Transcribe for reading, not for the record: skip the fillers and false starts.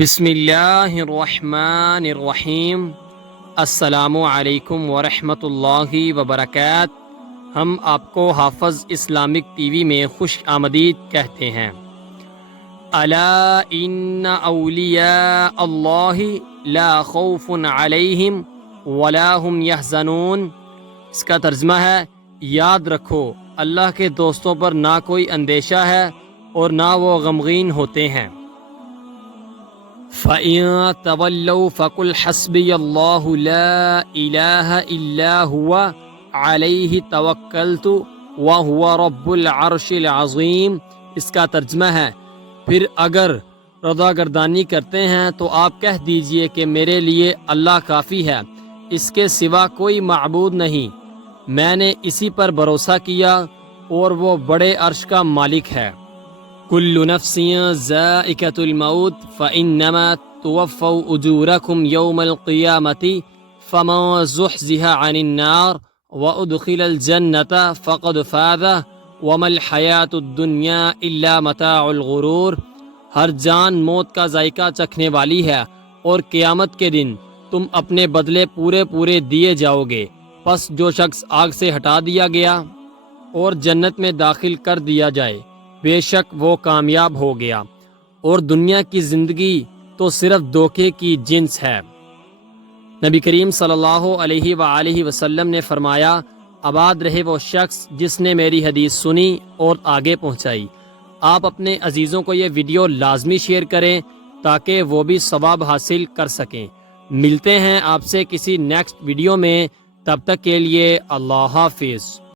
بسم اللہ الرحمن الرحیم۔ السلام علیکم ورحمۃ اللہ وبرکاتہ۔ ہم آپ کو حافظ اسلامک ٹی وی میں خوش آمدید کہتے ہیں۔ الا ان اولیاء اللہ لا خوف علیہم ولا هم یحزنون۔ اس کا ترجمہ ہے، یاد رکھو اللہ کے دوستوں پر نہ کوئی اندیشہ ہے اور نہ وہ غمگین ہوتے ہیں۔ فَإِن تَوَلَّوْا فَقُلْ حَسْبِيَ اللَّهُ لَا إِلَٰهَ إِلَّا هُوَ عَلَيْهِ تَوَكَّلْتُ وَهُوَ رَبُّ الْعَرْشِ الْعَظِيمِ۔ اس کا ترجمہ ہے، پھر اگر رضا گردانی کرتے ہیں تو آپ کہہ دیجئے کہ میرے لیے اللہ کافی ہے، اس کے سوا کوئی معبود نہیں، میں نے اسی پر بھروسہ کیا اور وہ بڑے عرش کا مالک ہے۔ کل نفس ذائقۃ الموت فإنما توفوا اجورکم یوم القیامۃ فمن زحزح عن النار وادخل الجنۃ فقد فاز وما الحیاۃ الدنیا الا متاع الغرور۔ ہر جان موت کا ذائقہ چکھنے والی ہے اور قیامت کے دن تم اپنے بدلے پورے دیے جاؤ گے، پس جو شخص آگ سے ہٹا دیا گیا اور جنت میں داخل کر دیا جائے، بے شک وہ کامیاب ہو گیا، اور دنیا کی زندگی تو صرف دھوکے کی جنس ہے۔ نبی کریم صلی اللہ علیہ وآلہ وسلم نے فرمایا، آباد رہے وہ شخص جس نے میری حدیث سنی اور آگے پہنچائی۔ آپ اپنے عزیزوں کو یہ ویڈیو لازمی شیئر کریں تاکہ وہ بھی ثواب حاصل کر سکیں۔ ملتے ہیں آپ سے کسی نیکسٹ ویڈیو میں، تب تک کے لیے اللہ حافظ۔